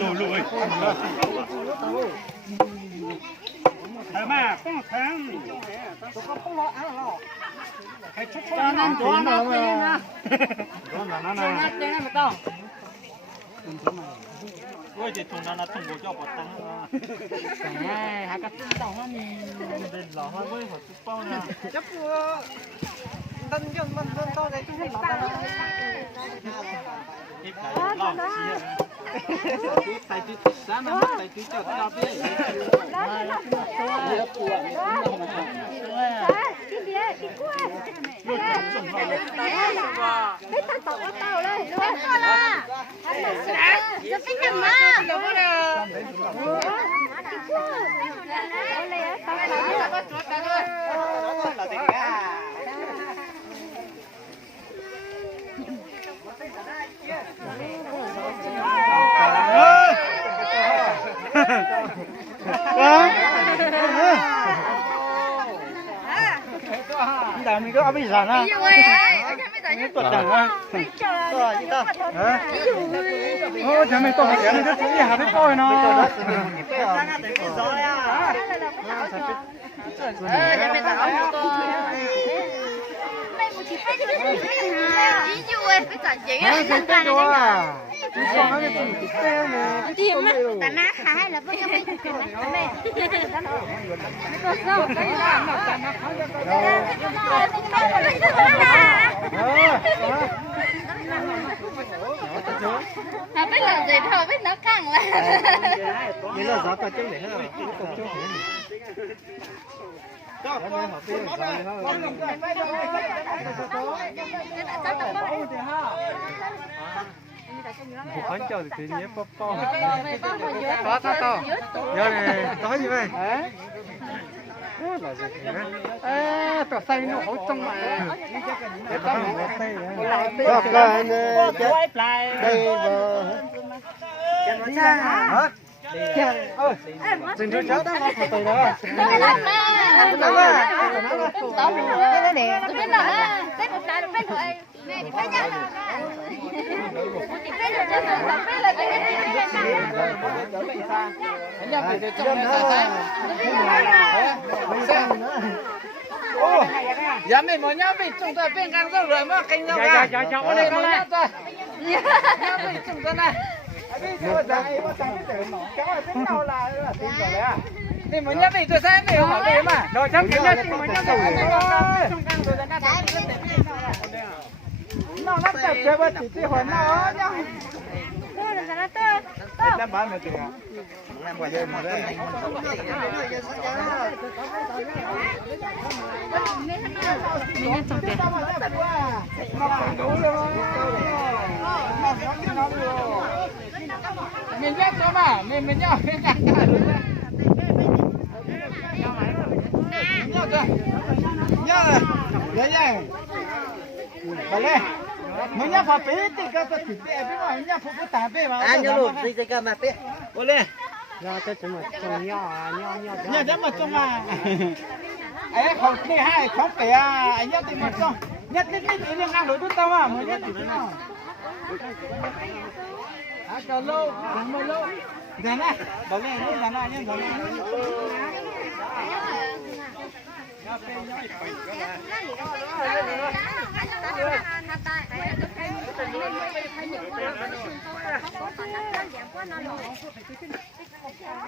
đồ lụi thằng mà không thằng tôi không lo ăn lo hay chút chút nó chỗ nó thế na nó này ôi chị thùng nó thùng của cho bọt tăng này hai cái tàu nó bên lò hơi với họ chút bao nè chấp tân dân tân to đấy chúng lò tân tại tí sáng nó tại tí cho tao biết cái tàu tàu lên cái con là cái cái mà Đàn mình có áp bị giàn à? Tuột đàn à? Ô, chả mình to cái này rất dễ hả biết coi nó. Tại nó khai là vẫn không biết biết làm gì thôi biết nó căng là Vậy là gió tao chơi để hết rồi. Một khoản chờ thì nhé bóp con. Có to. Giờ này có gì vậy? Tao say nó hổ trong mà. Có cái này chết đây vừa. Hả? Ơi, xin chú cháu đó nó phải từ đó. Dạ mình muốn nhá mình chúng ta bên cạnh rồi mà canh rau ra. Dạ ở đây có này. Nhá mình chúng ta này. Mình muốn nhá mình tôi sẽ mình hỏi đi mà. Rồi chắc cái này mình nhá rồi. Nó tập chơi với chỉ hỏi nó nhá. Làm bán mà kìa. Làm quả dây mà đây. Mình biết cho mà, mình nhau bên cạnh cả rồi. Nhau chưa? Nhau rồi. Đấy này. Đấy này. Mình nhá phải biết thì cái thịt bè biết mà nhá phải có tả bè mà. Anh nhớ luôn, đi cái mà bè. Ô lên. Ra tới chúng mà trồng nho Nhá đấy mà trông à. Ấy không này hai không phải à, anh nhá thì mà trông. Nhất định đi liên ngang đối tao à, mới nhất định nào. À cả lâu, đừng mà lâu. Đấy này, đó này luôn đó này nhá, đó này. Hãy subscribe cho kênh Ghiền Mì Gõ để không bỏ lỡ những video hấp dẫn.